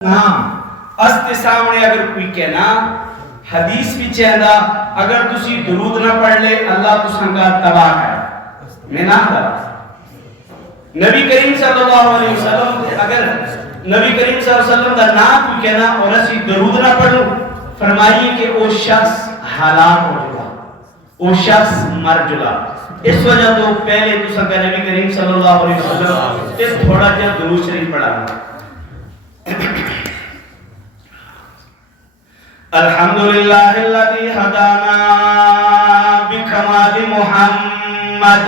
استے سامنے اگر کوئی کہنا حدیث بھی چاہتا اگر تسی درود نہ پڑھ لے اللہ تساں کا تباہ ہے میں نہ نبی کریم صلی اللہ علیہ وسلم اگر نبی کریم صلی اللہ علیہ وسلم دا نام کوئی کہنا اور اسی درود نہ پڑھو فرمائیے کہ وہ شخص ہلاک ہو جلا وہ شخص مر جلا اس وجہ تو پہلے تساں کا نبی کریم صلی اللہ علیہ وسلم تے تھوڑا جہا درود شریف پڑھانا الحمدللہ الذی ہدانا بکمال محمد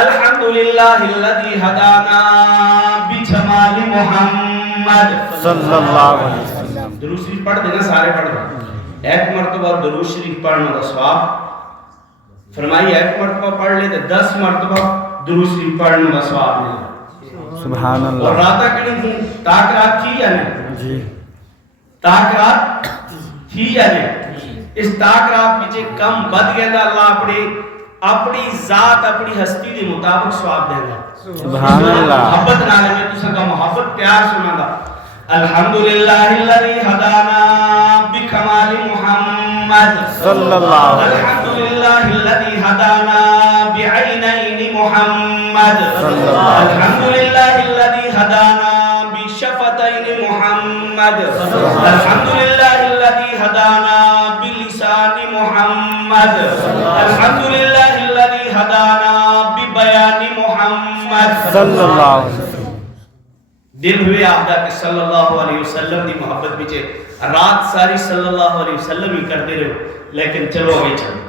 الحمدللہ الذی ہدانا بکمال محمد صلی اللہ علیہ وسلم. درود شریف پڑھ دینا سارے پڑھ دینا ایک مرتبہ درود شریف پڑھنا دا ثواب فرمائیے ایک مرتبہ پڑھ لے تو 10 مرتبہ درود شریف پڑھنا دا ثواب ملے سبحان اللہ. اور راتہ کڑی تھی تاک رات تھی یا نہیں جی تاک رات تھی یا نہیں اس تاک رات پیچھے کم بد گیا تھا اللہ اپنی ذات اپنی ہستی دی مطابق ثواب دے گا سبحان اللہ. محبت نالے میں تو سکا محبت پیار سنا گا الحمدللہ الذی ہدانا بکمال محمد صلی اللہ علیہ وسلم. الحمدللہ الذی ہدانا بعینین محمد الحمدللہ الذی ہدانا بشفتین محمد الحمدللہ الذی ہدانا بلسان محمد الحمدللہ الذی ہدانا ببیان محمد صلی اللہ علیہ وسلم. دل ہوئے آہدہ کہ صلی اللہ علیہ وسلم دی محبت بیچے رات ساری صلی اللہ علیہ وسلم ہی کرتے رہو لیکن چلو آگے چلو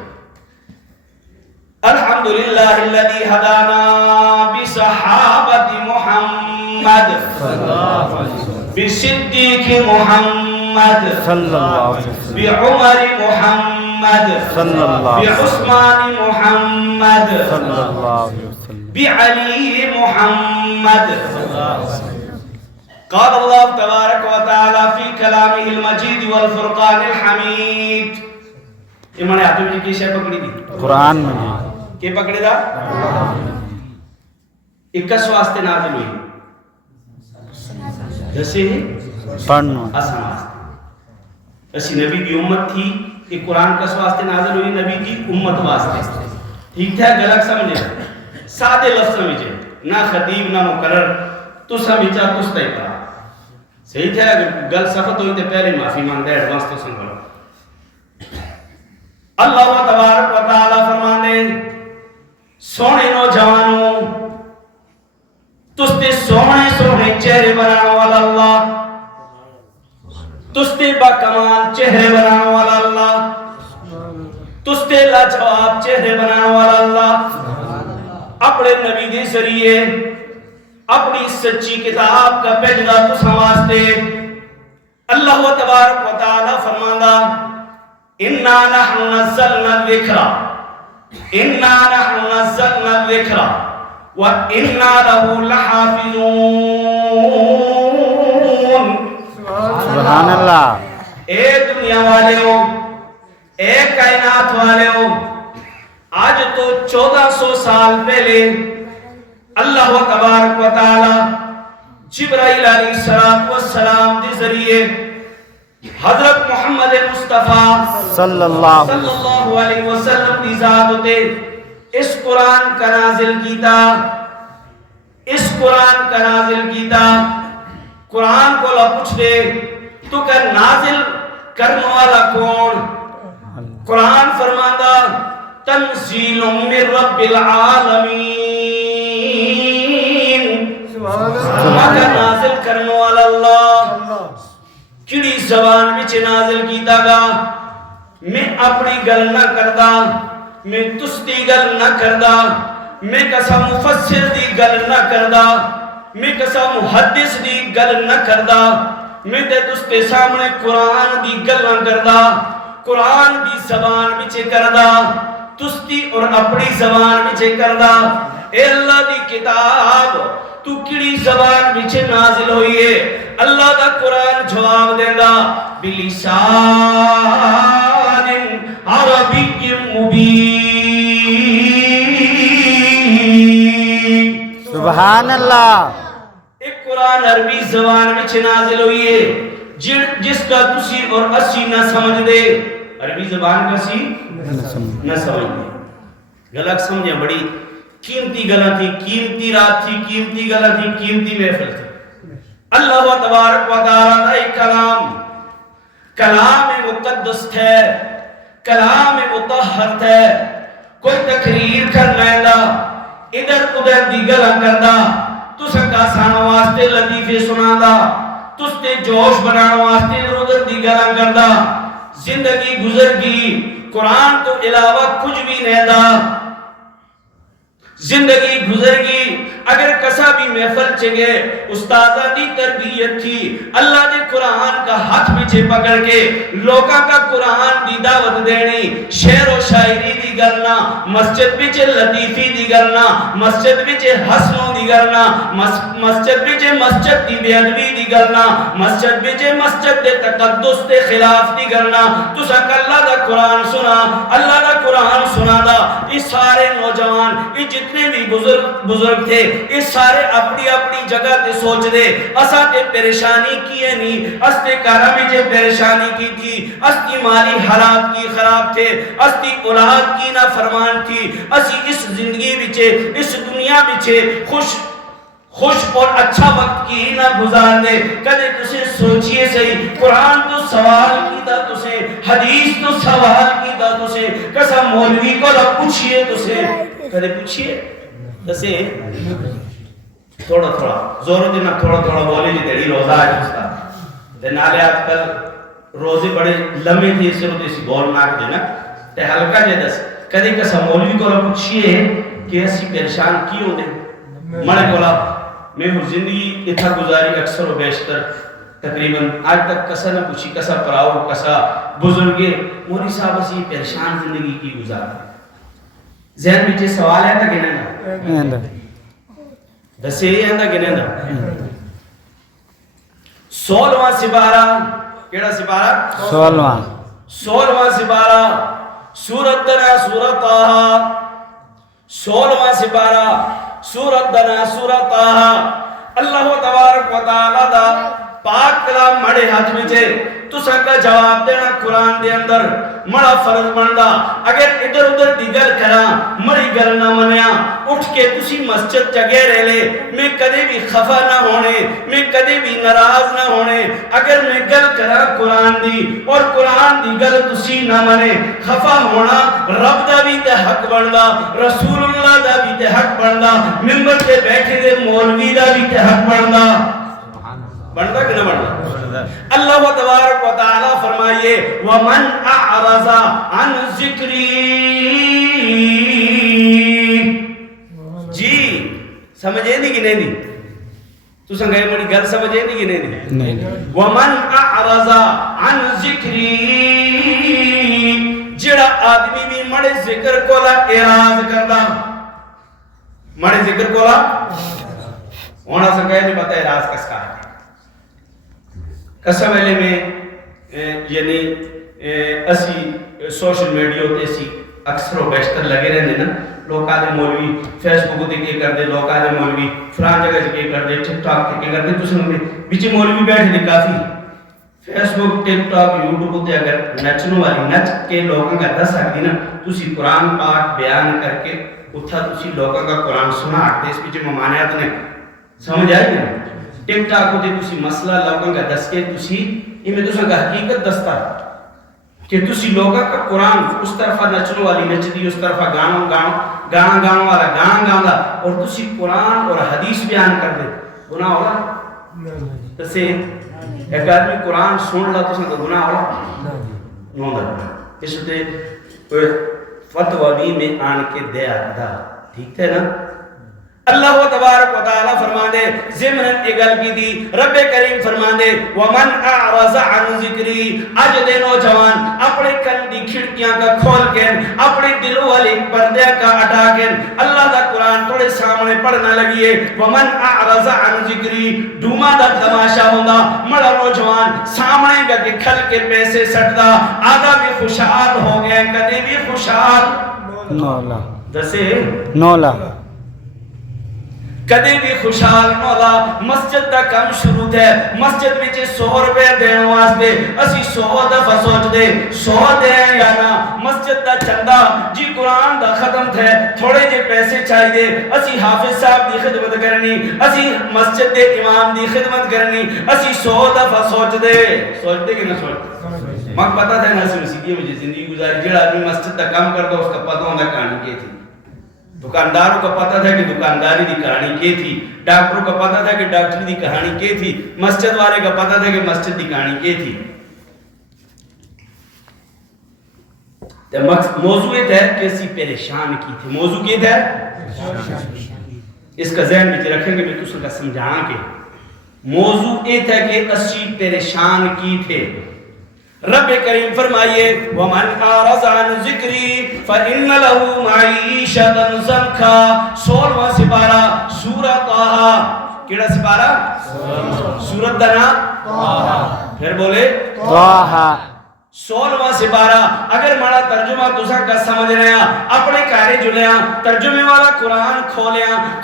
الحمدللہ الذی ہدانا بصحابت محمد بصدیق محمد صلی اللہ علیہ وسلم. بعمر محمد صلی اللہ علیہ وسلم. بعثمان محمد صلی اللہ علیہ وسلم. بعلی محمد قال اللہ تبارک و تعالی فی کلامہ المجید والفرقان الحمید یہ میں نے آتو جی کی شے پکڑی دی قرآن میں جی کی پکڑی دا 21 واسطے نازل ہوئی جیسے ہی پڑھنا آسان واسطے اسی نبی دی امت تھی کہ قرآن کس واسطے نازل ہوئی نبی دی امت واسطے ٹھیک تھا غلط سمجھے سادے لفظ سمجھے نہ خطیب نہ مقرر تو سمجھا تستا ہی پڑا صحیح تھا اگر گل سخت ہوئی تو پہلے معافی مانگتا ہے ایڈوانس تو سنبھلو اللہ تبارک و تعالی فرمانے سونے نوجوانوں تستے سونے سونے چہرے بنانے والا اللہ تستے با کمال چہرے بنانے والا اللہ تستے لاجواب چہرے بنانے والا اللہ اپنے نبی دے ذریعے اپنی سچی کتاب کا بھیجنا تو سماستے اللہ تبارک و تعالی فرمانا اِنَّا نَحْنُ نَزَّلْنَا الذِّكْرَ وَإِنَّا لَهُ لَحَافِظُونَ. سبحان اللہ. اے دنیا والے ہو اے کائنات والے ہو آج تو 1400 سال پہلے اللہ تبارک و تعالی جبرائیل علیہ السلام کے ذریعے حضرت محمد مصطفیٰ صلی اللہ علیہ وسلم کی ذات ہوتے اس قرآن کا نازل کیتا قرآن کو اللہ پوچھ دے تو کہ نازل کرنے والا کون قرآن فرماتا تنزیل من رب العالمین مگر نازل کرنے والا اللہ کڑی زبان بچ نازل کیتا گا میں اپنی گل نہ کردا میں تستی گل نہ کردا میں کسا مفسر دی گل نہ کردا میں کسا محدث دی گل نہ کردا میں تے تستے سامنے قرآن دی گل نہ کردا قرآن دی زبان بچ کردا تستی اور اپنی زبان بچ کردا اے اللہ دی کتاب تو کڑی زبان بچے نازل ہوئی ہے اللہ دا قرآن جواب دے گا بلسان عربی مبین. سبحان اللہ. قرآن عربی زبان میں نازل ہوئی ہے جس کا تسی اور اسی نہ سمجھ دے عربی زبان کا سی نہ سمجھ دے غلط سمجھے بڑی قیمتی گلا تھی قیمتی رات تھی قیمتی گلا تھی قیمتی محفل تھی اللہ تبارک و تعالیٰ کا ایک کلام مقدس ہے کلام مطہر ہے کوئی تقریر کر لینا ادھر ادھر دی گلا کرنا تسا کا سانو واسطے لطیفے سنا دا تس تے جوش بنانا واسطے ادھر ادھر دی گلا کرنا زندگی گزر گئی قرآن تو علاوہ کچھ بھی نہیں دا زندگی گزر گئی اگر کسا بھی محفل چگے استادہ دی تربیت تھی اللہ دے قرآن کا ہاتھ میں پکڑ کے لوگاں کا قرآن دی دعوت دینی شعر و شاعری دی کرنا مسجد بچ لطیفی دی کرنا مسجد بچ حسنوں دی کرنا مسجد بچ مسجد دی بے ادبی دی کرنا مسجد بچ مسجد دے تقدس دے خلاف دی کرنا تسا اللہ دا قرآن سنا اللہ دا قرآن سنا دا یہ سارے نوجوان یہ جتنے بھی بزرگ تھے یہ سارے اپنی اپنی جگہ تے سوچ دے اسا تے پریشانی کیے نہیں استے کارا میں جے پریشانی کی تھی استی مالی حالات کی خراب تھے استی اولاد کی نہ فرمان تھی اسی اس زندگی بچے اس دنیا بچے خوش اور اچھا وقت کی نہ گزار دے کدے تسے سوچئے صحیح قرآن تو سوال کیتا تسے حدیث تو سوال کیتا تسے کسا مولوی کو لگ پوچھئے تسے کدے پوچھئے تسے تھوڑا تھوڑا زور دینا تھوڑا تھوڑا بولے جی تیری روزہ آج اس کا دنالے آج کل روزے بڑے لمحے تھے اس سے روتے اسی بول ناک دینا تے ہلکا جے دس کدے کسا مولوی کو لگ پوچھئے کہ ایسی پریشان کیوں دے مڑے کولا میں ہوں زندگی اتھا گزاری اکثر و بیشتر تقریباً آج تک کسا نہ پوچھی کسا پراؤ کسا بزرگے موری صاحب اسی پریشان زندگی کی گزار ذہن بچے سوال ہے تھا کہ نہیں دسے ہی ہے تھا کہ نہیں 16واں سپارہ کیڑا سپارہ 16واں سپارہ سورت دنا سورت آہا 16واں سپارہ سورت دنا سورت آہا اللہ تبارک و تعالیٰ دا پاک کلام مڑے ہاتھ میں چھے تو سنکا جواب دینا قرآن دے اندر مڑا فرض بندہ اگر ادھر ادھر دیگر کرا مڑی گل نہ منیا اٹھ کے تسی مسجد جگہ رہ لے میں کدے بھی خفا نہ ہونے میں کدے بھی ناراض نہ ہونے اگر میں گل کرا قرآن دی اور قرآن دی گل تسی نہ منے خفا ہونا رب دا بھی تے حق بندا رسول اللہ دا بھی تے حق بندا ممبر تے بیٹھے دے مولوی دا بھی تے حق بندا بنتا کہ نہ بنتا اللہ تبارک و تعالی فرمائیے وَمَنْ أَعْرَضَ عَنْ ذِكْرِي جی سمجھے نہیں کہ نہیں دی تو سنگھائے مڑی گل سمجھے نہیں کہ نہیں دی وَمَنْ أَعْرَضَ عَنْ ذِكْرِي جڑا آدمی بھی مڑے ذکر کولا اعراض کردا مڑے ذکر کولا ہونا سنگھائے نہیں پتا اعراض کس کا ہے کسا ویلے میں یعنی اسی سوشل میڈیا ہوتے اسی اکثر و بیشتر لگے رہنے نا لوگ آدھے مولوی فیس بک تے کے کر دے لوگ آدھے مولوی فران جگہ سے کے کر دے ٹک ٹاک تے کے کر دے تو سنگے بیچے مولوی بیٹھے دے کافی فیس بک ٹک ٹاک یوٹیوب تے اگر نچنو والی نچ کے لوگوں کا دس آگی نا تو اسی قرآن پاک بیان کر کے اتھا تو اسی لوگوں کا قرآن سنا آتے اس بیچے ممانعات نے سمجھ آئے گی نا ٹک ٹاک ہوتے تسی مسئلہ لوگوں کا دس کے تسی یہ میں تسا کا حقیقت دستا کہ تسی لوگوں کا قرآن اس طرفہ نچنو والی نچ دی اس طرفہ گانا والا گانا اور تسی قرآن اور حدیث بیان کر دے گناہ ہوگا تسے ایک آدمی قرآن سن لا تسا کا گناہ ہوگا نو دا اس تے فتوہ بھی میں آن کے دے آدھا ٹھیک ہے نا اللہ تبارک و تعالی فرما دے زمرن اگل کی دی رب کریم فرما دے ومن اعرض عن ذکری اج دے نوجوان اپنے کن دی کھڑکیاں کا کھول کے اپنے دلوں والے پردے کا ہٹا کے اللہ دا قرآن تھوڑے سامنے پڑھنا لگیے ومن اعرض عن ذکری ڈوما دا تماشا ہوندا مڑا نوجوان سامنے گا کے کھل کے پیسے سٹدا آدھا بھی خوشحال ہو گئے کدے بھی خوشحال نولا دسے نولا کدے بھی خوشحال مولا مسجد دا کم شروع ہے مسجد وچ 100 روپے دین واسطے اسی 100 دفعہ سوچ دے 100 دیں یا نہ مسجد دا چندہ جی قرآن دا ختم تھے تھوڑے جے پیسے چاہیے اسی حافظ صاحب دی خدمت کرنی اسی مسجد دے امام دی خدمت کرنی اسی 100 دفعہ سوچ دے کہ نہ سوچ مک پتا تھا نا مسیحی میں زندگی گزاری جڑا آدمی مسجد دا کام کرتا اس کا پتہ ہوندا کہانی کی تھی دکانداروں کا پتہ تھا کہ دکانداری دی کہانی کی تھی ڈاکٹروں کا پتہ تھا کہ ڈاکٹری دی کہانی کی تھی مسجد والے کا پتہ تھا کہ مسجد دی کہانی کی تھی موضوع یہ تھا کہ اسی پریشان کی تھی موضوع کی تھا اس کا ذہن میں رکھیں گے میں تو کا سمجھاں کہ موضوع یہ تھا کہ اسی پریشان کی تھے رب کریم فرمائیے وَمَنْ أَعْرَضَ عَنْ ذِكْرِي فَإِنَّ لَهُ مَعِيشَةً ضَنْكًا 16واں سپارہ سورۃ طٰہٰ کیڑا سپارہ سورۃ دا نام پھر بولے طٰہٰ 16واں سپارہ اگر ماڑا ترجمہ تسا کا سمجھ رہا اپنے کارے جلیا ترجمے والا قرآن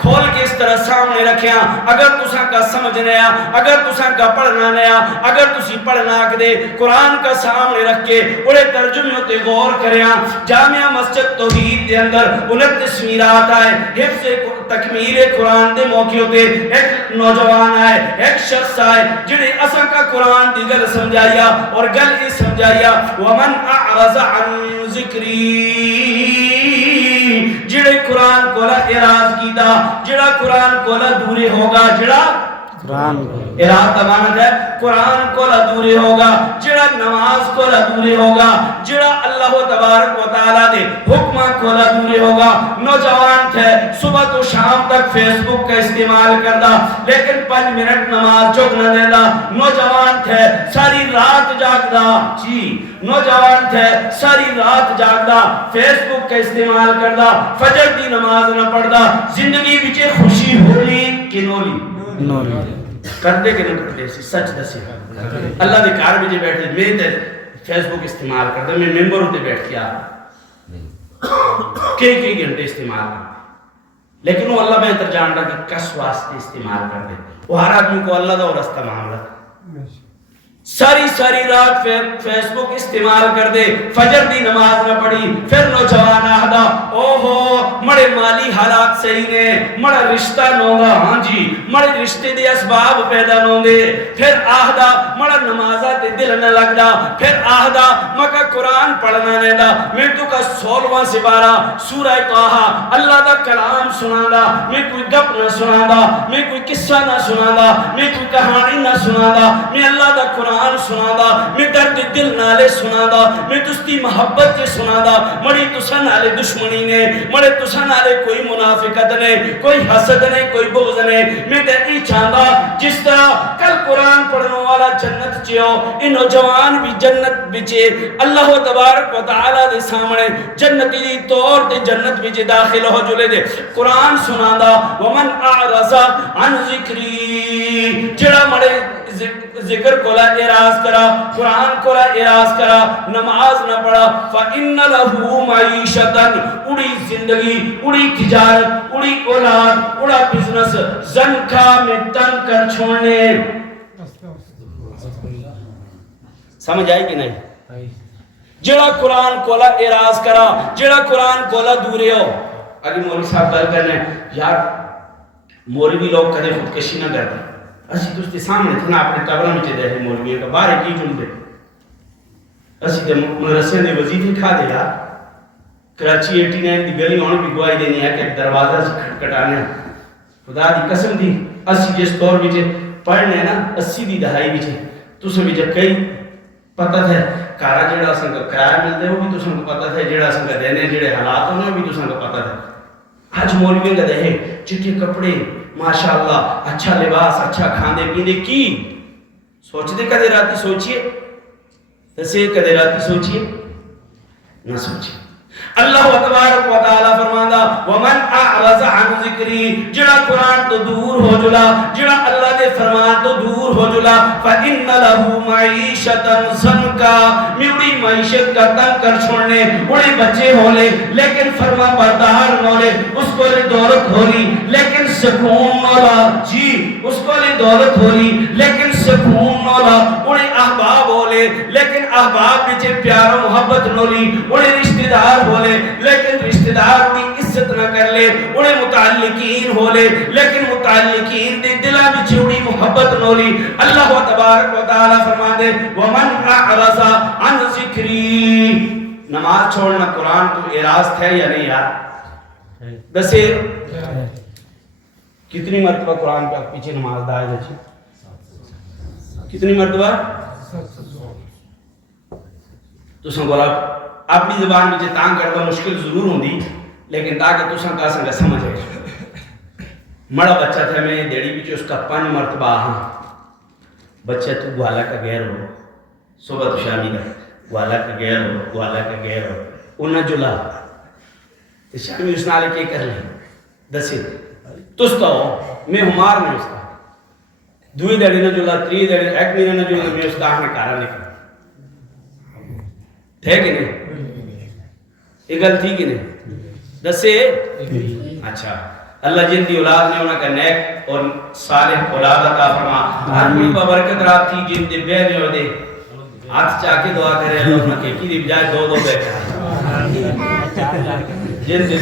کھول کے اس طرح سامنے رکھیا اگر تسا کا سمجھ رہا اگر تسا کا پڑھنا نیا اگر تسی پڑھنا آکھ دے قرآن کا سامنے رکھ کے بڑے ترجمے ہوتے غور کریا جامعہ مسجد توحید دے اندر 29 رات آئے حفظ تکمیل قرآن دے موقع ہوتے ایک نوجوان آئے ایک شخص آئے جنہیں اسا کا قرآن دی گل سمجھایا اور گل یہ سمجھایا وَمَنْ أَعْرَضَ عَنْ ذِكْرِي جڑے قرآن کولا اعراض کیتا جڑا قرآن کولا دورے ہوگا جڑا قرآن اعراض تمانت ہے قرآن کولا دورے ہوگا جڑا نماز کولا دورے ہوگا جڑا اللہ تبارک و تعالیٰ دے حکمہ کولا دورے ہوگا نوجوان تھے صبح تو شام تک فیس بک کا استعمال کردا لیکن 5 منٹ نماز چوک نہ دینا نوجوان تھے ساری رات جاگدا جی نوجوان تھے ساری رات جاگدا فیس بک کا استعمال کردا فجر دی نماز نہ پڑھدا زندگی وچ خوشی ہولی کہ نولی کردے کہ نہ کردے سچ دسی اللہ دے کار وچ بیٹھے میں تے فیس بک استعمال کردا میں ممبر ہوتے بیٹھ کے کئی گھنٹے استعمال کرتے لیکن وہ اللہ بہتر جان رہا کہ کس واسطے استعمال کرتے وہ ہر آدمی کو اللہ دا اور رستہ معاملہ ساری رات فیس بک استعمال کر دے فجر دی نماز نہ پڑھی پھر نوجوان آہدا اوہو مڑے مالی حالات صحیح نے مڑا رشتہ نونگا ہاں جی مڑے رشتے دے اسباب پیدا نوندے پھر آہدا مڑا نمازہ تے دل نہ لگدا پھر آہدا مکہ قرآن پڑھنا نہیں دا میں تو کا 16واں سپارہ سورہ طٰہٰ اللہ دا کلام سنا دا میں کوئی گپ نہ سنا دا میں کوئی قصہ نہ سنا دا میں کوئی کہانی نہ سنا دا میں اللہ دا قرآن سنا دا میں درد دل نالے سنا دا میں تستی محبت کے سنا دا مڑی تسا نالے دشمنی نے مڑے تسا نالے کوئی منافقت نے کوئی حسد نے کوئی بغض نے میں تے چاہتا جس طرح کل قرآن پڑھنے والا جنت چیو ان نوجوان بھی جنت بچے اللہ تبارک و تعالی دے سامنے جنتی دی طور تے جنت بچے داخل ہو جلے دے قرآن سنا دا ومن اعرض عن ذکری جڑا مڑے ذکر کولا اعراض کرا قرآن کولا اعراض کرا نماز نہ پڑھا فَإِنَّ لَهُ مَعِيشَةً اڑی زندگی اڑی تجارت اڑی اولاد اڑا بزنس زنکھا میں تنگ کر چھوڑنے سمجھ آئی کہ نہیں جڑا قرآن کولا اعراض کرا جڑا قرآن کولا دورے ہو اگر مولوی صاحب گل کرنے یار مولوی لوگ کدے خودکشی نہ کرتے اسی تو اس کے سامنے تھا اپنے قبروں میں چے دے مولوی کا باہر کی چن دے اسی تے مدرسے دے وظیفے کھا دے یار کراچی 89 دی گلی ہونے بھی گواہی دینی ہے کہ دروازہ سے کھٹکھٹانے خدا دی قسم دی اسی جس دور وچ پڑھنے نا 80 دی دہائی وچ تو سب جب کئی پتہ ہے کارا جڑا سنگ کرایہ ملتے وہ بھی تو سنگ پتہ ہے جڑا سنگ دینے جڑے حالات ہونے وہ بھی تو سنگ پتہ ہے آج مولوی کا دے چٹے کپڑے ماشاءاللہ اچھا لباس اچھا کھانے پینے کی سوچ دے کدے راتی سوچئے دسے کدے راتی سوچئے نہ سوچئے اللہ تبارک و تعالی فرماندا ومن اعرض عن ذکری جڑا قرآن تو دور ہو جلا جڑا اللہ دے فرمان تو دور ہو جلا فإن له معیشتا ضنکا میری معیشت کا تنگ کر چھوڑنے بڑے بچے ہولے لیکن فرما بردار ہولے اس کو لے دولت ہولی لیکن سکون مولا جی اس کو لے دولت ہولی لیکن سکون مولا بڑے احباب ہولے لیکن احباب بچے پیار و محبت نولی بڑے رشتہ دار ہولے لیکن رشتہ دار بھی عزت نہ کر لے انہیں متعلقین ہولے لیکن متعلقین دے دلہ میں چھوڑی محبت نولی اللہ تبارک و تعالی فرما دے ومن اعرض عن ذکری نماز چھوڑنا قرآن تو اعراض تھا یا نہیں یار دسے کتنی مرتبہ قرآن پہ پیچھے نماز دائے جاچی کتنی مرتبہ تو سنگولا اپنی زبان میں تانگ کرنا مشکل ضرور ہوں دی لیکن تاکہ تو سن کا سنگا سمجھ ہے مڑا بچہ تھا میں دیڑی بھی اس کا 5 مرتبہ ہاں بچہ تو گوالا کا غیر ہو صبح تو شامی کا گوالا کا غیر ہو گوالا کا غیر ہو انہا جلا تو شامی اس نالے کے کر لیں دسے تستا ہو میں ہمار میں اس کا دوئی دیڑی نہ جلا 3 دیڑی 1 مہینہ نہ جلا میں اس کا ہمیں کارا نکل تھے کہ نہیں یہ گل تھی کہ نہیں دسے اچھا اللہ جن دی اولاد نے انہاں کا نیک اور صالح اولاد عطا فرما آدمی پر برکت رات تھی جن دے بے نے دے ہاتھ چاہ کے دعا کرے اللہ انہاں کے کی دی بجائے 2 بیٹھا جن دے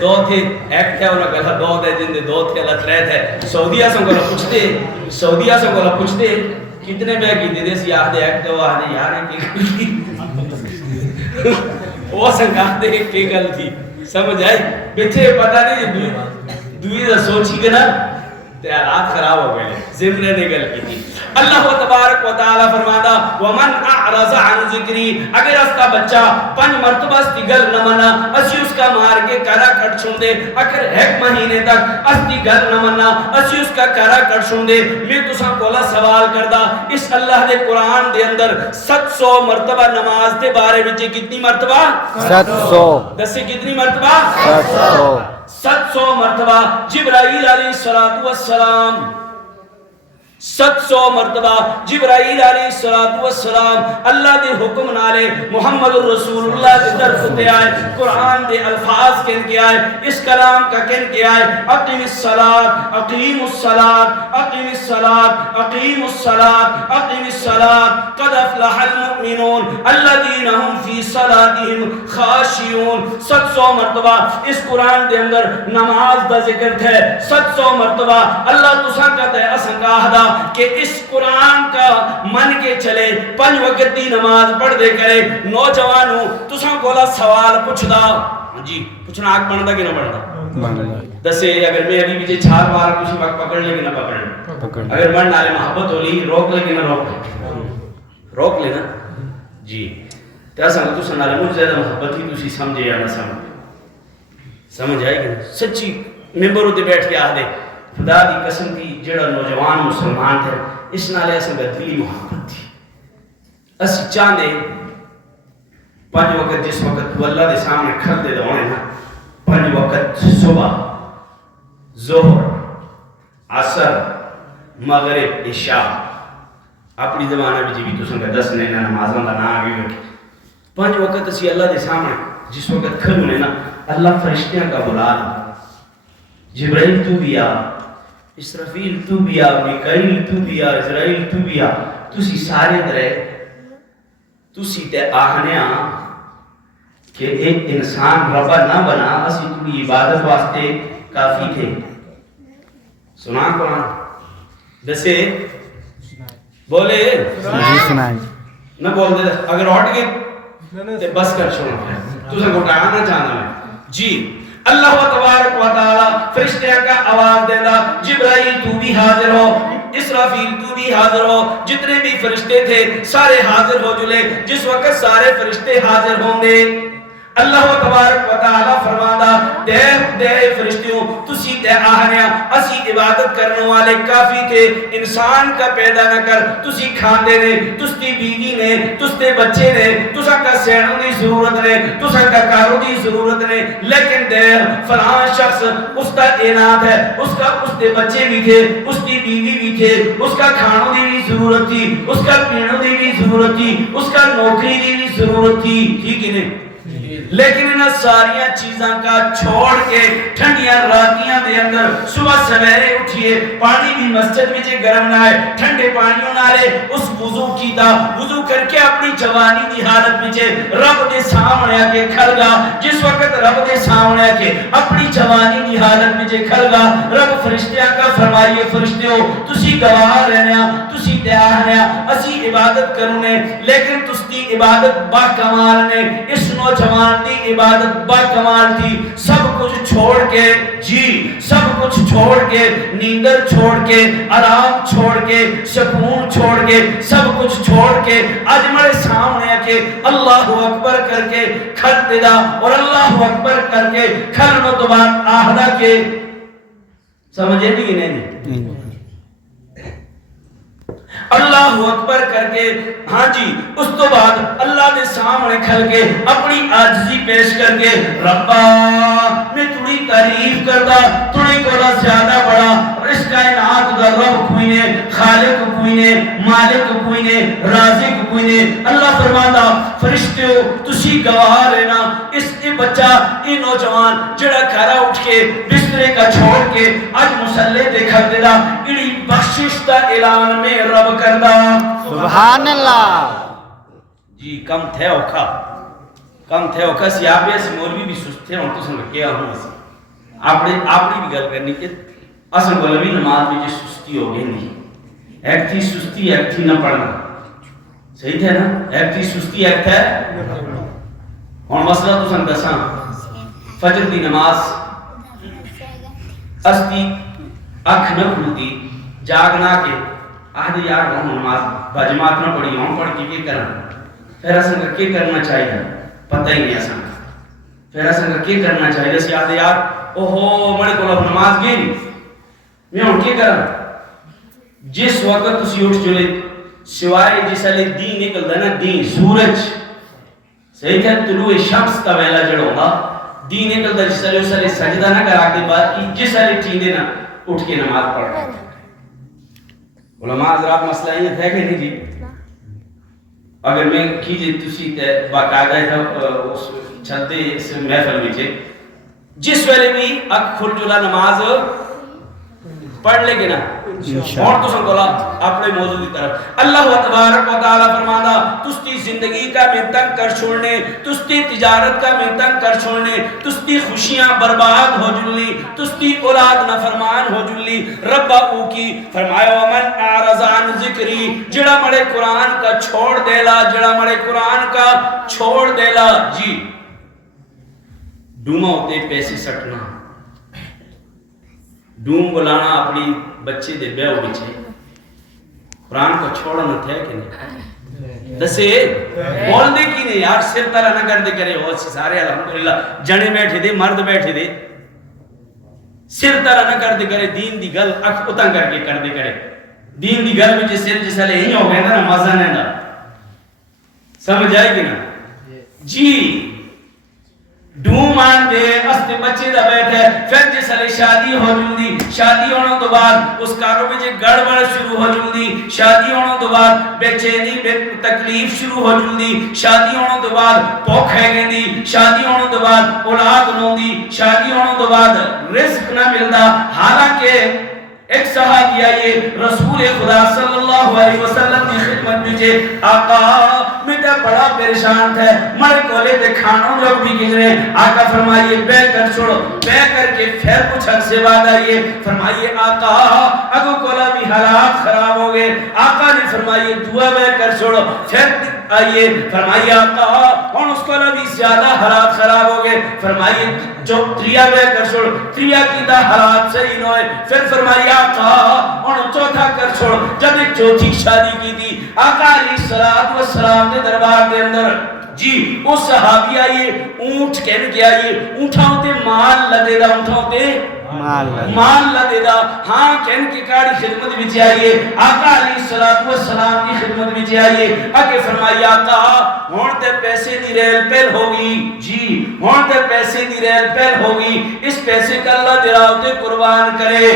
2 تھے ایک تھے انہاں کا 2 تھے جن دے 2 تھے اللہ 3 تھے سعودیہ سے کو پوچھتے کتنے بے کی دے سی آدھے ایک دے وہ آدھے یار ایک وہ سنگاہ دے ایک گل تھی سمجھ آئی بچے پتہ نہیں دوئی دا سوچی گنا تیارات خراب ہو گئے زمرے نے گل کی تھی اللہ تبارک و تعالی فرمادا ومن اعرض عن ذکری اگر اس کا بچہ 5 مرتبہ اس کی گل نہ منا اسی اس کا مار کے کرا کٹ چھوڑ دے اگر 1 مہینے تک اس کی گل نہ منا اسی اس کا کرا کٹ چھوڑ دے میں تساں کولا سوال کردا اس اللہ دے قرآن دے اندر 700 مرتبہ نماز دے بارے وچ کتنی مرتبہ 700 دسے کتنی مرتبہ 700 مرتبہ جبرائیل علیہ السلام 700 مرتبہ جبرائیل علیہ السلام اللہ دے حکم نالے محمد الرسول اللہ دے طرف تے آئے قرآن دے الفاظ کن کے آئے اس کلام کا کن کے آئے اقیم الصلاة اقیم الصلاة اقیم الصلاة اقیم الصلاة اقیم الصلاة قد افلح المؤمنون الذین هم فی صلاتهم خاشعون 700 مرتبہ اس قرآن دے اندر نماز دا ذکر تھے 700 مرتبہ اللہ تساں کا تے اساں کا آہدہ کہ اس قرآن کا من کے چلے 5 وقت دی نماز پڑھ دے کرے نوجوانوں تساں کولا سوال پوچھ دا جی پوچھنا آگ بندا کہ نہ بندا دسے اگر میں ابھی بھی 4 بار کسی وقت پکڑ لے کہ نہ پکڑ اگر من نالے محبت ہولی روک لے کہ نہ روک لے نا جی تیسا کہ تساں نالے مجھ زیادہ محبت ہی تسی سمجھے یا نہ سمجھ آئی کہ سچی ممبروں دے بیٹھ کے آدھے خدا دی قسم کی جڑا نوجوان مسلمان تھے اس نالے اساں دا دلی محبت تھی اسی چاندے 5 وقت جس وقت وہ اللہ دے سامنے کھل دے دونے نا 5 وقت صبح ظہر عصر مغرب عشاء اپنی زمانہ بھی جی بھی تساں کا 10 نے نمازاں دا نہ آگے گئے 5 وقت اسی اللہ دے سامنے جس وقت کھلونے نا اللہ فرشتیاں کا بلا جبرائیل تو بھی آ اسرافیل تو بھی آ میکائیل تو بھی آ اسرائیل تو بھی آ تسی سارے درے تسی تے آہنے کہ ایک انسان ربا نہ بنا اسی تلی عبادت واسطے کافی تھے سنا قرآن دسے بولے نہ بول دے اگر اٹھ گئے تے بس کر چھوڑا تو سے گھٹانا نہ چاہنا میں جی اللہ تبارک و تعالی فرشتیاں کا آواز دینا جبرائیل تو بھی حاضر ہو اسرافیل تو بھی حاضر ہو جتنے بھی فرشتے تھے سارے حاضر ہو جلے جس وقت سارے فرشتے حاضر ہوں گے اللہ تبارک و تعالی فرماتا دے فرشتیوں تسی تے آہنیا اسی عبادت کرنے والے کافی تھے انسان کا پیدا نہ کر تسی کھاندے نے تستی بیوی نے تستے بچے نے تسا کا سینوں دی ضرورت نے تسا کا کارو دی ضرورت نے لیکن دے فلاں شخص اس کا اعنات ہے اس دے بچے بھی تھے اس کی بیوی بھی تھے اس کا کھانوں دی بھی ضرورت تھی اس کا پینوں دی بھی ضرورت تھی اس کا نوکری دی بھی ضرورت تھی ٹھیک ہی نہیں لیکن انہاں ساریاں چیزاں کا چھوڑ کے ٹھنڈیاں راتیاں دے اندر صبح سویرے اٹھئے پانی بھی مسجد میں گرم نہ ہے ٹھنڈے پانیوں نالے اس وضو کیتا وضو کر کے اپنی جوانی دی حالت میں رب دے سامنے آ کے کھل گا جس وقت رب دے سامنے آ کے اپنی جوانی دی حالت میں کھل گا رب فرشتیاں کا فرمائیے فرشتیوں تسی گواہ رہنا تسی دعا رہنا اسی عبادت کرنے لیکن تستی عبادت با کمال نے اس نوجوان دی عبادت با کمال تھی سب کچھ چھوڑ کے سب کچھ چھوڑ کے نیندر چھوڑ کے آرام چھوڑ کے سکون چھوڑ کے سب کچھ چھوڑ کے آج ہمارے سامنے آکے اللہ اکبر کر کے کھل دیدا اور اللہ اکبر کر کے کھلنوں تو بعد آہدہ کے سمجھے بھی نہیں اللہ اکبر کر کے ہاں جی اس تو بعد اللہ دے سامنے کھل کے اپنی عاجزی پیش کر کے ربا میں تھوڑی تعریف کردا تھوڑی کولا زیادہ بڑا اس کائنات دا رب کوئی نے خالق کوئی نے مالک کوئی نے رازق کوئی نے اللہ فرماتا فرشتیوں تسی گواہ رہنا اس بچہ یہ نوجوان جڑا کھارا اٹھ کے بسترے کا چھوڑ کے آج مسلح دے کھل دیدا اڑی بخشش دا اعلان میں رب کردا سبحان اللہ جی کم تھے اوکھا سی آپ ایسے مولوی بھی سست تھے اور تو سن کیا ہوں اسی آپ نے بھی گل کرنی کہ اصل گلوی نماز میں جو سستی ہو گئی نہیں ایک تھی سستی ایک تھی نہ پڑھنا صحیح تھے نا ایک تھی سستی ایک تھے اور مسئلہ تو سن دساں فجر دی نماز استی اکھ نہ کھلتی جاگنا کے آدھے یار ہم نماز بجماعت نہ پڑھی ہم پڑھ کے کرنا پھر اساں کا کیا کرنا چاہیے پتہ ہی نہیں اساں پھر اساں کا کیا کرنا چاہیے اس یاد یار اوہو بڑے کو نماز گئی نہیں میں ہوں کیا کرنا جس وقت تسی اٹھ چلے سوائے جس علی دین نکل دا نا دین سورج صحیح کہ طلوع شمس کا ویلا جڑ ہوگا دین نکل دا جس علی سجدہ نہ کرا کے بعد کی جس علی ٹھیندے نا اٹھ کے نماز پڑھ رہا علماء حضرات مسئلہ یہ ہے کہ نہیں جی اگر میں کیجئے تسی باقاعدہ اس چھتے اس محفل میں جس ویلے بھی اک کھل جلا نماز پڑھ لے گے نا اور تو سن بولا اپنے موضوع کی طرف اللہ تبارک و تعالی فرماتا تستی زندگی کا میں تنگ کر چھوڑنے تستی تجارت کا میں تنگ کر چھوڑنے تستی خوشیاں برباد ہو جلی تستی اولاد نافرمان ہو جلی رب او کی فرمایا ومن اعرض عن ذکری جڑا مڑے قرآن کا چھوڑ دیلا جڑا مڑے قرآن کا چھوڑ دیلا جی ڈوما ہوتے پیسے سٹنا ڈوم بلانا اپنی بچے دے بے ہو بچے قرآن کو چھوڑا نہ تھے کہ نہیں دسے بول دے کی نہیں یار سر طرح نہ کر دے کرے وہ سارے الحمدللہ جنے بیٹھے دے مرد بیٹھے دے سر طرح نہ کر دے کرے دین دی گل اکھ اتن کر کے کر دے کرے دین دی گل میں سر جسے لے ہی ہو گئے نا مزہ نہیں دا سمجھ آئے گی نا جی ڈوم آن دے استے بچے دا بیٹھ ہے پھر جس علی شادی ہو جلدی شادی ہونے تو بعد اس کاروں میں جے گڑبڑ شروع ہو جلدی شادی ہونے تو بعد بے چینی بے تکلیف شروع ہو جلدی شادی ہونے تو بعد پوکھ ہے گئی دی شادی ہونے تو بعد اولاد نوں دی شادی ہونے تو بعد رزق نہ ملدا حالانکہ ایک صحابی آئیے رسول خدا صلی اللہ علیہ وسلم کی خدمت میں جے آقا میں تے بڑا پریشان تھے مرے کولے تے کھانوں لوگ بھی گزرے آقا فرمائیے بے کر چھوڑو بے کر کے پھر کچھ عرصے بعد آئیے فرمائیے آقا اگو کولا بھی حالات خراب ہو گئے آقا نے فرمائیے دعا بے کر چھوڑو پھر آئیے فرمائیے آقا اور اس کولا بھی زیادہ حالات خراب ہو گئے فرمائیے جو تریا بے کر چھوڑو تریا کی دا حالات صحیح نہ ہوئے پھر فرمائیے آقا اور چوتھا کر چھوڑ جب ایک چوتھی شادی کی تھی آقا علیہ السلام کے دربار کے اندر جی اس صحابی آئیے اونٹ کہن کے آئیے اونٹھاں تے مال لدے دا اونٹھاں تے مال لدے دا ہاں کہن کے کاڑی خدمت وچ آئیے آقا علیہ السلام کی خدمت وچ آئیے اگے فرمائی آقا ہن تے پیسے دی ریل پہل ہوگی جی ہن تے پیسے دی ریل پہل ہوگی اس پیسے کا اللہ دے راہ تے قربان کرے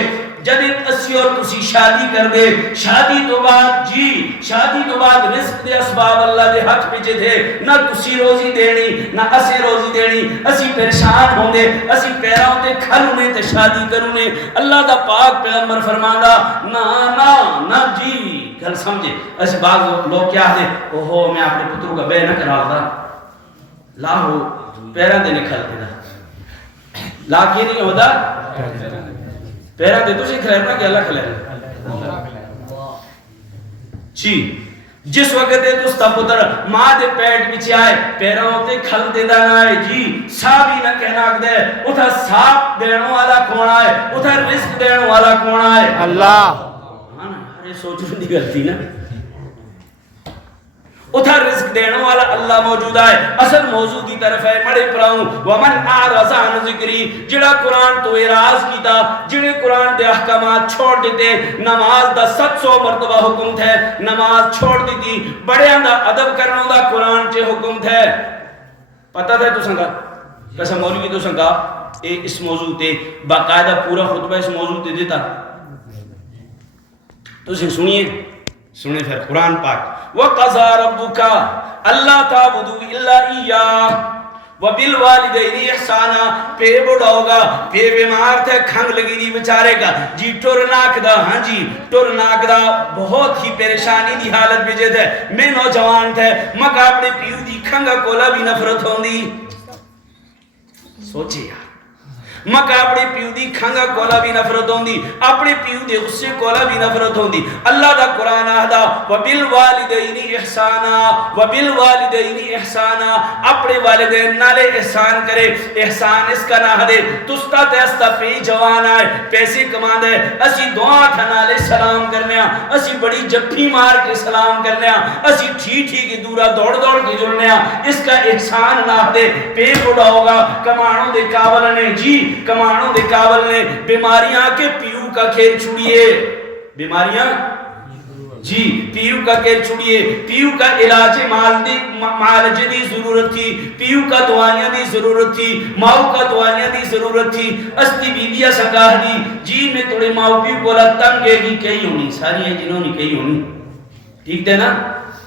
جدید اسی اور تسی شادی کر دے شادی تو بعد جی شادی تو بعد رزق دے اسباب اللہ دے حق پیچھے تھے نہ تسی روزی دینی نہ اسی روزی دینی اسی پریشان ہوں دے اسی پیراں تے کھلونے تے شادی کرونے اللہ دا پاک پیغمبر فرماندا نہ جی گل سمجھے اس بعض لوگ کیا دے اوہو میں اپنے پتروں کا بے نہ کرا دا لاہو پیراں دے نکھل کے دا لا کے نہیں ہوتا پیرا دے تو کھلیرنا کہ اللہ کھلیرنا جی جس وقت دے تو ستا پتر ماں دے پیٹ بچے آئے پیرا ہوتے کھل دے دانا آئے جی سابی نہ کہنا دے اتھا ساپ دینوں والا کون آئے اتھا رزق دینوں والا کون آئے اللہ ارے سوچ رہی غلطی نا اتھا رزق دینے والا اللہ موجود ہے اصل موضوع کی طرف ہے مڑے پراؤں ومن اعرض عن ذکری جڑا قرآن تو اعراض کیتا جڑے قرآن دے احکامات چھوڑ دیتے نماز دا 700 مرتبہ حکم تھے نماز چھوڑ دیتی بڑیاں دا ادب کرنا دا قرآن چے حکم تھے پتہ تھا تو سنگا کسا مولوی تو سنگا اس موضوع تے باقاعدہ پورا خطبہ اس موضوع تے دیتا تو سنیے پھر قرآن پاک وَقَضَى رَبُّكَ أَلَّا تَعْبُدُوا إِلَّا إِيَّاهُ وَبِالْوَالِدَيْنِ إِحْسَانًا پے بڑا ہوگا پے بیمار تھے کھنگ لگی دی بچارے کا جی ٹورناک دا ہاں جی ٹورناک دا بہت ہی پریشانی دی حالت بجے تھے میں نوجوان تھے مکہ اپنے پیو دی کھنگا کولا بھی نفرت ہوں دی سوچے یار مکہ اپنے پیو دی کھنگا کولا بھی نفرت ہوں دی اپنے پیو دے غصے کولا بھی نفرت ہوں دی اللہ دا قرآن آہدا وَبِالْوَالِدَيْنِ احسانا وَبِالْوَالِدَيْنِ احسانا اپنے والدین نالے احسان کرے احسان اس کا نہ دے تستا تیستا پی جوان آئے پیسے کما دے اسی دعا تھا نالے سلام کرنے اسی بڑی جپھی مار کے سلام کرنے اسی ٹھی کی دورا دوڑ کے جلنے اس کا احسان نہ دے پی بڑا ہوگا کمانوں دے کابل نے جی کمانوں دے کابل نے بیماریاں کے پیو کا کھیل چھوڑیے بیماریاں جی پیو کا کھیل چھوڑیے پیو کا علاج معالج دی ضرورت تھی پیو کا دعائیاں دی ضرورت تھی ماؤ کا دعائیاں دی ضرورت تھی استی بیویا سکاہ دی جی میں توڑے ماؤ پیو کو لتنگ گے گی کئی ہونی ساری ہیں جنہوں نے کئی ہونی ٹھیک ہے نا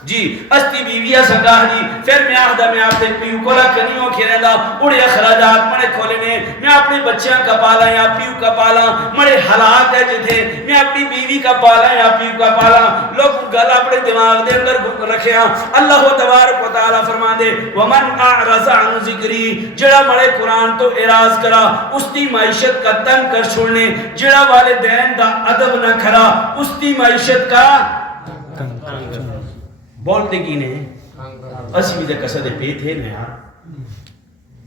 جی استی بیویا سکاہ دی پھر میں آہدہ میں آپ نے پیو کولا کنیوں کھیرے دا اڑے اخراجات مڑے کھولنے میں اپنے بچیاں کا پالا یا پیو کا پالا مڑے حالات ہے جتھے میں اپنی بیوی کا پالا یا پیو کا پالا لوگ گل اپنے دماغ دے اندر رکھے ہیں اللہ تبارک و تعالیٰ فرما دے ومن اعرض عن ذکری جڑا مڑے قرآن تو اعراض کرا اس دی معیشت کا تنگ کر چھوڑنے جڑا والدین دا ادب نہ کھرا اس دی معیشت کا بولتے کی نہیں اسی بھی دے قصد پہ تھے نا یار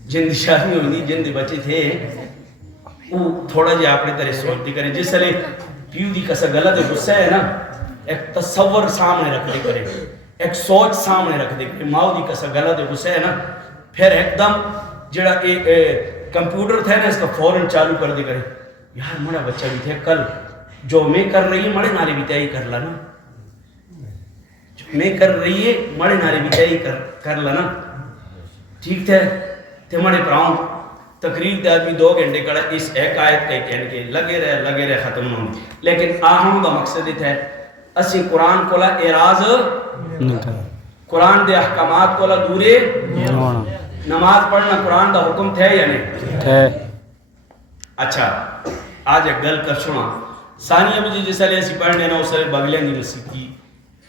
جن دی شادی ہوئی جن دی بچے تھے وہ تھوڑا جی آپ نے طرح سوچتی کریں جس لئے پیو دی قصد غلط غصہ ہے نا ایک تصور سامنے رکھ دے کرے ایک سوچ سامنے رکھ دے کرے ماؤ دی قصد غلط غصہ ہے نا پھر ایک دم جڑا کمپیوٹر تھا نا اس کا فوراں چالو کر دے کرے یار مڑا بچہ بھی تھے کل جو میں کر رہی ہے مڑے نارے بھی تیائی کر لانا میں کر رہی ہے مڑے نارے بھی تیائی کر لانا ٹھیک تھے تے مڑے پراؤں تقریر تے آدمی 2 گھنٹے کڑا اس ایک آیت کئی کہنے کے لگے رہے ختم ہوں لیکن آہم دا مقصد ہے اسی قرآن کولا اعراض قرآن دے احکامات کولا دورے نماز پڑھنا قرآن دا حکم تھے یا نہیں تھے اچھا آج ایک گل کر سنا ثانیہ مجھے جیسا لئے اسی پڑھنے نا اس لئے بغلیں دی مسجد کی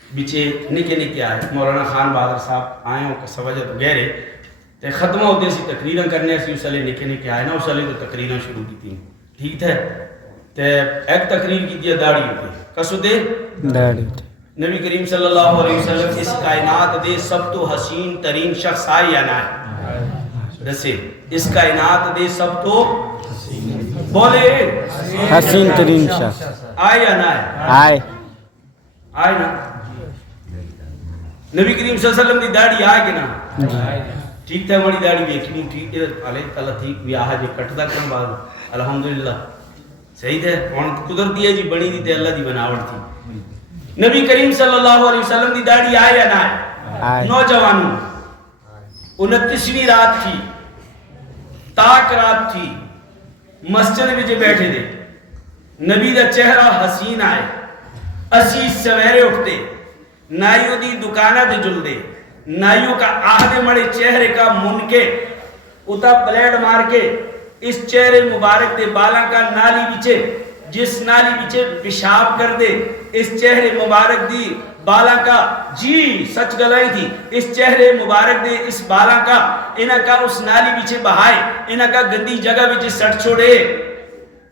بچے نکے آئے مولانا خان بہادر صاحب آئے ہوں کسا وجہ تو گہرے تے ختمہ ہوتے اسی تقریریں کرنے اسی اس لئے نکے آئے نا اس لئے تو تقریریں شروع کی تھی ٹھیک تھے تے ایک تقریر کی دیا داڑھی ہوتے کس ہوتے داڑھی ہوتے نبی کریم صلی اللہ علیہ وسلم اس کائنات دے سب تو حسین ترین شخص آئی یا نہ ہے رسے اس کائنات دے سب تو بولے حسین ترین شخص آئی یا نہ ہے آئے نا نبی کریم صلی اللہ علیہ وسلم دی داڑھی آئے کہ نا ٹھیک تھا بڑی داڑھی ویکھی ٹھیک ہے علیہ تعالیٰ ٹھیک بھی آہا جو کٹدا کم بعد الحمدللہ صحیح تھے ہن قدرتی ہے جی بنی دی تے اللہ دی بناوٹ تھی نبی کریم صلی اللہ علیہ وسلم دی داڑھی آئے یا نہ آئے نوجوانوں 29ویں رات تھی تاک رات تھی مسجد وچ بیٹھے دے نبی دا چہرہ حسین آئے اسی سویرے اٹھتے نائیوں دی دکانہ دے جل دے نائیوں کا آہدے مڑے چہرے کا منکے اتا پلیٹ مار کے اس چہرے مبارک دے بالا کا نالی بچے جس نالی بچے پیشاب کر دے اس چہرے مبارک دی بالا کا جی سچ گلائی تھی اس چہرے مبارک دے اس بالا کا انہ کا اس نالی بچے بہائے انہ کا گندی جگہ بچے سٹ چھوڑے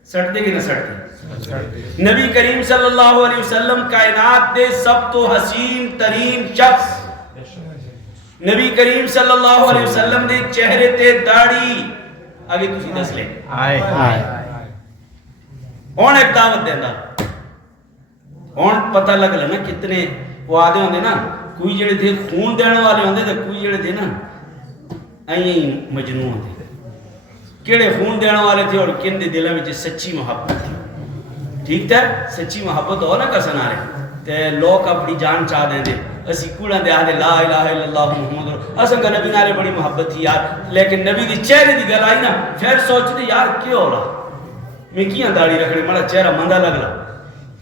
سٹ دے کہ نہ سٹ دے نبی کریم صلی اللہ علیہ وسلم کائنات دے سب تو حسین ترین شخص نبی کریم صلی اللہ علیہ وسلم دے چہرے تے داڑھی آگے تسی دس لیں آئے اور ایک دعوت دینا اور پتہ لگ لینا کتنے وہ آدھے ہوندے نا کوئی جڑے تھے خون دینے والے ہوندے تھے کوئی جڑے تھے نا این مجنون ہوندے کیڑے خون دینے والے تھے اور کن دے دلوں میں سچی محبت تھی ٹھیک تھا سچی محبت ہو نا کسن آ رہے تے لوگ اپنی جان چاہ دیں دے اسی کوڑا دے آدھے لا الہ الا اللہ محمد رسول اسن کا نبی نالے بڑی محبت تھی یار لیکن نبی دی چہرے دی گل آئی نا پھر سوچتے یار کیوں ہو رہا میں کیاں داڑھی رکھنے مڑا چہرہ مندہ لگ رہا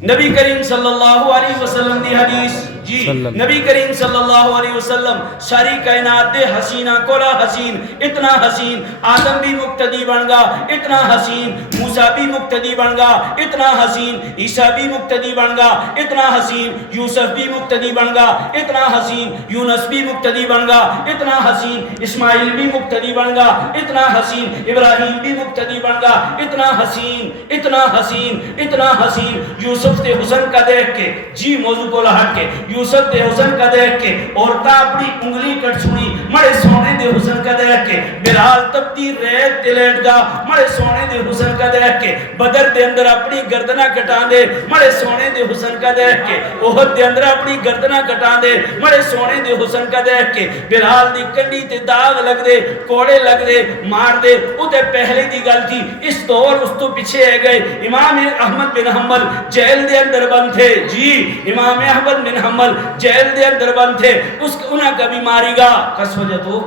نبی کریم صلی اللہ علیہ وسلم دی حدیث جی نبی کریم صلی اللہ علیہ وسلم ساری کائنات دے حسینہ کولا حسین اتنا حسین آدم بھی مقتدی بن گا اتنا حسین موسیٰ بھی مقتدی بن گا اتنا حسین عیسیٰ بھی مقتدی بن گا اتنا حسین یوسف بھی مقتدی بن گا اتنا حسین یونس بھی مقتدی بن گا اتنا حسین اسماعیل بھی مقتدی بن گا اتنا حسین ابراہیم بھی مقتدی بن گا اتنا حسین اتنا حسین اتنا حسین یوسف تے حسن کا دیکھ کے جی موضوع کو لہٹ کے یوسف دے حسن کا دیکھ کے عورتاں اپنی انگلی کٹ چھوڑی مڑے سونے دے حسن کا دیکھ کے بلال تپتی ریت تے لیٹ گا مڑے سونے دے حسن کا دیکھ کے بدر دے اندر اپنی گردنہ کٹان دے مڑے سونے دے حسن کا دیکھ کے احد دے اندر اپنی گردنہ کٹان دے مڑے سونے دے حسن کا دیکھ کے بلال دی کنڈی تے داغ لگ دے کوڑے لگ دے مار دے اتے پہلے دی گل تھی اس دور اس تو پیچھے ہے گئے امام احمد بن حنبل جیل دے اندر بند تھے جی امام احمد بن حنبل جیل دے اندر بند تھے اس انہاں کبھی ماری گا کس وجہ تو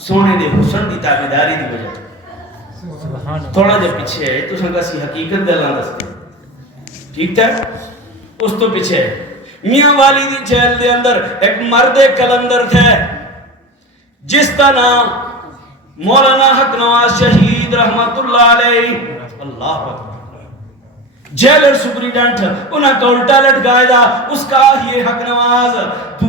سونے دے حسن دی تابعداری دی وجہ تھوڑا جب پیچھے ہے تو سنگا سی حقیقت دلان دستے ٹھیک تھا اس تو پیچھے ہے میاں والی دی جیل دے اندر ایک مرد کلندر تھے جس کا نام مولانا حق نواز شہید رحمت اللہ علیہ اللہ اکبر جیلر سپریڈنٹ انہاں کا الٹا لٹکائے دا اس کا یہ حق نواز تو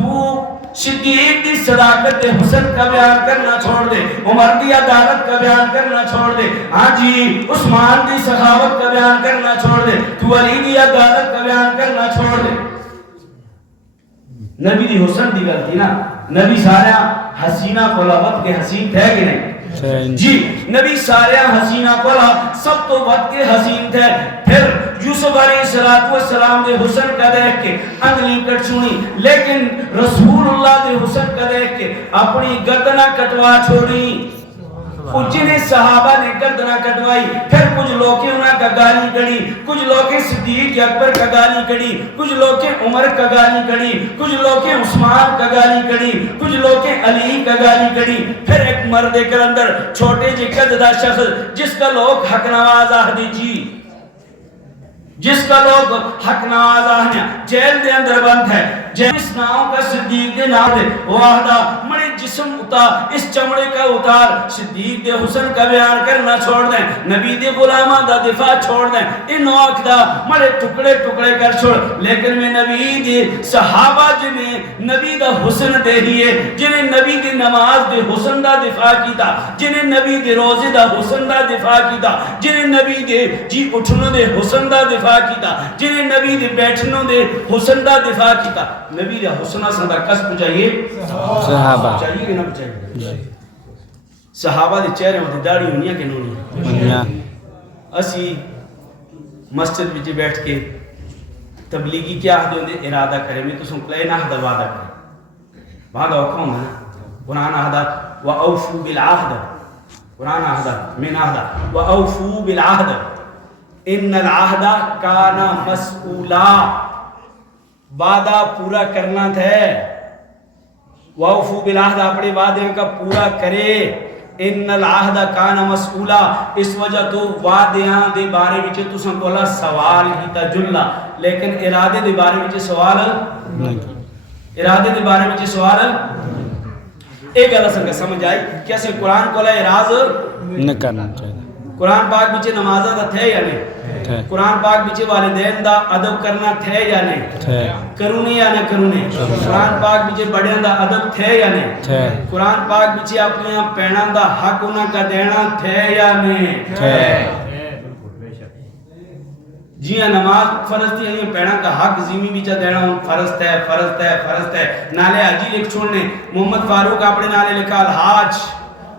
صدیق دی صداقت دے حسن کا بیان کرنا چھوڑ دے عمر دی عدالت کا بیان کرنا چھوڑ دے ہاں جی عثمان دی سخاوت کا بیان کرنا چھوڑ دے تو علی دی عدالت کا بیان کرنا چھوڑ دے نبی دی حسن دی گل تھی نا نبی سارے حسینہ قلابت کے حسین تھے کہ نہیں جی نبی سارے حسینہ قلا سب تو بد کے حسین تھے پھر یوسف علیہ السلام دے حسن کا دیکھ کے انگلی کٹ چھوڑی لیکن رسول اللہ دے حسن کا دیکھ کے اپنی گردنہ کٹوا چھوڑی جنہیں صحابہ نے گردنہ کٹوائی پھر کچھ لوگیں انہاں کا گالی کڑی کچھ لوگیں صدیق اکبر کا گالی کڑی کچھ لوگیں عمر کا گالی کڑی کچھ لوگیں عثمان کا گالی کڑی کچھ لوگیں علی کا گالی کڑی پھر ایک مرد کلندر چھوٹے جی قددہ شخص جس کا لوگ حق نواز آہدی جی جس کا لوگ حق نواز آہدی جیل دے اندر بند ہے جس نام کا صدیق دے نام دے واحدہ مڑے جسم اتار اس چمڑے کا اتار صدیق دے حسن کا بیان کرنا چھوڑ دیں نبی دے غلامہ دا دفاع چھوڑ دیں ان وقت دا مڑے ٹکڑے ٹکڑے کر چھوڑ لیکن میں نبی دے صحابہ جنہیں نبی دا حسن دے ہیے جنہیں نبی دے نماز دے حسن دا دفاع کیتا جنہیں نبی دے روزے دا حسن دا دفاع کیتا جنہیں نبی دے جی اٹھنوں دے حسن دا دفاع کیتا جنہیں نبی دے بیٹھنوں دے حسن دا دفاع کیتا نبی دا حسنہ سندہ کس پچھائیے صحابہ پچھائیے کہ نہ پچھائیے صحابہ دے چہرے ہوتے داڑھی ہونیا کہ نونیا اسی مسجد بچے بیٹھ کے تبلیغی کیا آدھے ہوندے ارادہ کرے میں تو سن کلے نہ حد وعدہ کرے وعدہ ہوکا ہوں نا قرآن آہدہ وَأَوْفُوا بِالْعَهْدِ قرآن آہدہ من آہدہ وَأَوْفُوا بِالْعَهْدِ إِنَّ الْعَهْدَ كَانَ مَسْئُولًا وعدہ پورا کرنا تھا وَأَوْفُوا بِالْعَهْدِ اپنے وعدے کا پورا کرے ان العہد کان مسئولا اس وجہ تو وعدیاں دے بارے وچ تساں کولا سوال کیتا جلا لیکن ارادے دے بارے وچ سوال ارادے دے بارے وچ سوال ایک گل سنگ سمجھ آئی کہ اسے قرآن کولا اراز نہ کرنا چاہیے قرآن پاک وچ نمازاں دا تھے یا نہیں قرآن پاک وچ والدین دا ادب کرنا تھے یا نہیں کرونے یا نہ کرونے قرآن پاک وچ بڑیاں دا ادب تھے یا نہیں قرآن پاک وچ اپنی پیڑاں دا حق انہاں کا دینا تھے یا نہیں جی نماز فرض تھی یہ پیڑاں کا حق زمین بیچا دینا فرض ہے فرض ہے فرض ہے نالے حاجی لکھ چھوڑنے محمد فاروق اپنے نالے لکھا الحاج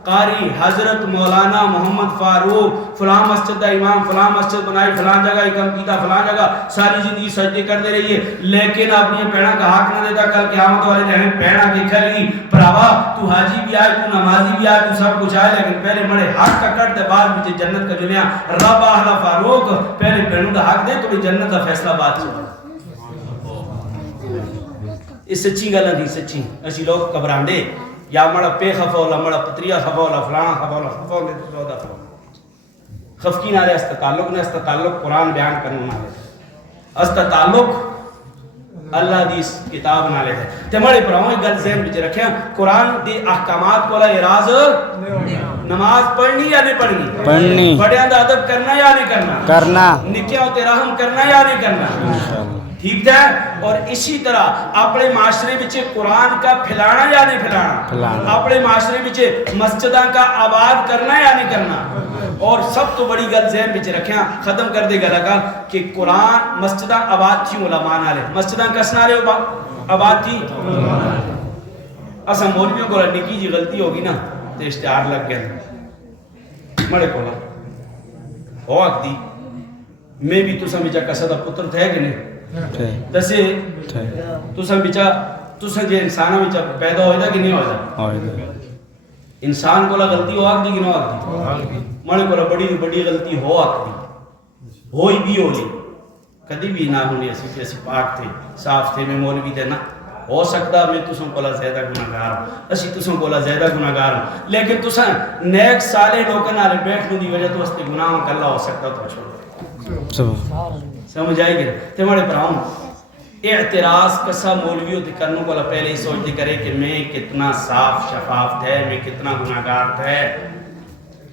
قاری حضرت مولانا محمد فاروق فلاں مسجد دا امام فلاں مسجد بنائی فلاں جگہ اکم کیتا فلاں جگہ ساری زندگی سجدے کر دے رہی ہے لیکن اپنی پیڑاں کا حق نہ دیتا کل قیامت والے دن پیڑاں کی کھلی پراوا تو حاجی بھی آئے تو نمازی بھی آئے تو سب کچھ آئے لیکن پہلے بڑے حق کا کٹ دے بعد مجھے جنت کا جنیا رب اہلا فاروق پہلے پیڑوں کا حق دے تو جنت کا فیصلہ بات چھو اس سچی گلہ دی سچی اسی لوگ قبران دے یا مڑا پے خفولا مڑا پتریا خفولا فلان خفولا خفولا سودا خفولا خفقی نالے است تعلق نے است تعلق قرآن بیان کرنے نالے است تعلق اللہ دی کتاب نالے ہے تے مڑے پراؤں ایک گل ذہن بچے رکھیں قرآن دی احکامات کو اللہ اراز نماز پڑھنی یا نہیں پڑھنی بڑیاں دا ادب کرنا یا نہیں کرنا نکیاں ہوتے رحم کرنا یا نہیں کرنا ٹھیک ہے اور اسی طرح اپنے معاشرے بچے قرآن کا پھیلانا یا نہیں پھیلانا اپنے معاشرے بچے مسجدہ کا آباد کرنا یا نہیں کرنا اور سب تو بڑی گل ذہن بچے رکھیں ختم کر دے گا لگا کہ قرآن مسجدہ آباد کیوں علماء نالے مسجدہ کس نالے آباد کی اسا مولویوں کو نکی جی غلطی ہوگی نا تو اشتہار لگ گیا مڑے کولا ہو آگ دی میں بھی تو سمجھا کسا پتر تھے کہ نہیں دسے تو سن بچا تو سن جے انسانہ بچا پیدا ہوئے دا کہ نہیں ہوئے دا انسان کو غلطی ہو آگ دی کہ نہیں آگ دی مانے کو بڑی بڑی غلطی ہو آگ دی ہوئی بھی ہوئی کدی بھی نہ ہونی ایسی پاک تھے صاف تھے میں مولوی تھے نا ہو سکتا میں تسوں کولا زیادہ گناہگار ہوں اسی تسوں کولا زیادہ گناہگار ہوں لیکن تساں نیک سالے لوگوں نالے بیٹھنے دی وجہ تو استے گناہوں کا اللہ ہو سکتا تو چھوڑ سمجھ آئی گئے تے مڑے پراؤں اعتراض کسا مولویوں تے کرنوں کو پہلے ہی سوچ دی کرے کہ میں کتنا صاف شفاف تھے میں کتنا گناہگار تھے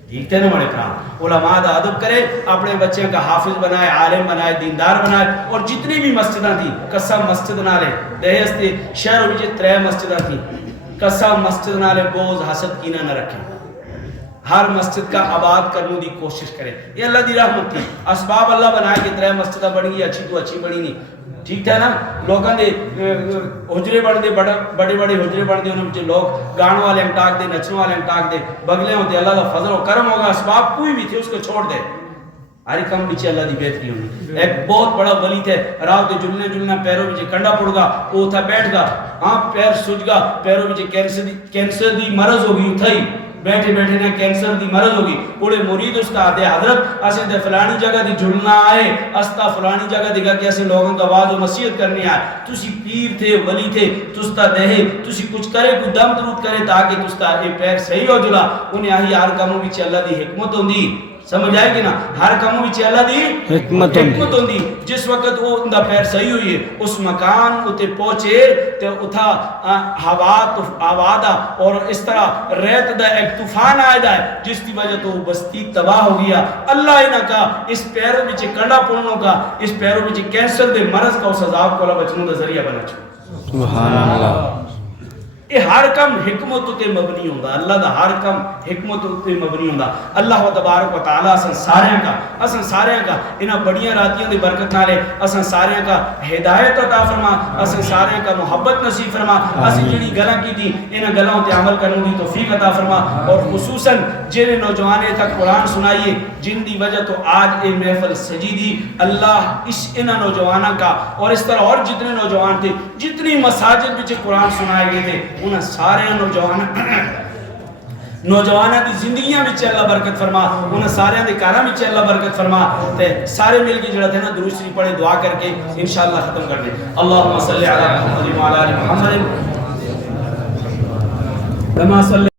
ٹھیک تھے نا مڑے پراؤں علماء دا ادب کرے اپنے بچے کا حافظ بنائے عالم بنائے دیندار بنائے اور جتنی بھی مسجدہ تھی کسا مسجد نالے دہیس تھے شہر وچے 3 مسجدہ تھی کسا مسجد نالے بوز حسد کینہ نہ رکھیں ہر مسجد کا آباد کرنے دی کوشش کرے یہ اللہ دی رحمت تھی اسباب اللہ بنائے کہ 3 مسجدہ بڑھ گئی اچھی تو اچھی بڑھی نہیں ٹھیک تھا نا لوگاں دے حجرے بڑھ دے بڑے بڑے حجرے بڑھ دے انہوں جے لوگ گانوں والے امٹاک دے نچنوں والے امٹاک دے بگلے ہوتے اللہ کا فضل و کرم ہوگا اسباب کوئی بھی تھے اس کو چھوڑ دے ہری کم بیچے اللہ دی بہتری ہونی ایک بہت بڑا ولی تھے راو دے جلنے پیروں بیچے کنڈا پڑ گا وہ تھا بیٹھ گا ہاں پیر سج گا پیروں بیچے کینسر دی مرض ہوگی اتھائی بیٹھے بیٹھے نے کینسر دی مرض ہوگی پوڑے مرید اس کا آدھے حضرت اسے دے فلانی جگہ دی جھلنا آئے استا فلانی جگہ دیگا کہ اسے لوگوں کا آواز و نصیحت کرنی آئے تسی پیر تھے ولی تھے تستا دہے تسی کچھ کرے کوئی دم درود کرے تاکہ تستا اے پیر صحیح ہو جلا انہیں آہی ہر کاموں بھی اللہ دی حکمت ہوندی سمجھ آئے گی نا ہر کاموں بھی اللہ دی حکمت ہوندی جس وقت وہ اندہ پیر صحیح ہوئی ہے اس مکان اتے پہنچے تے اتھا آوادہ اور اس طرح ریت دا ایک طوفان آئے دا ہے جس کی وجہ تو بستی تباہ ہو گیا اللہ انہا کا اس پیروں بچے کنڈا پڑنوں کا اس پیروں بچے کینسر دے مرض کا اس عذاب کو اللہ بچنوں دا ذریعہ بنا چھو سبحان اللہ یہ ہر کم حکمت تے مبنی ہوندہ اللہ دا ہر کم حکمت تے مبنی ہوندہ اللہ و تبارک و تعالیٰ اسن ساریاں کا انہا بڑیاں راتیاں دے برکت نالے اسن ساریاں کا ہدایت عطا فرما اسن ساریاں کا محبت نصیب فرما اسن جنی گلاں کی تھی انہا گلاں تے عمل کرنے دی توفیق عطا فرما اور خصوصاً جنہیں نوجوانے تک قرآن سنائیے جن دی وجہ تو آج اے محفل سجی دی اللہ اس انہا نوجوانہ کا اور اس طرح اور جتنے نوجوان تھے جتنی مساجد بچے قرآن سنائے گئے تھے انہاں سارے نوجوانوں دی زندگیاں وچ اللہ برکت فرما انہاں سارے دے گھراں وچ اللہ برکت فرما تے سارے مل کے جڑا تھے نا درود شریف پڑھے دعا کر کے انشاءاللہ ختم کر دیں اللہم صلی علی محمد وعلی آل محمد کما صلی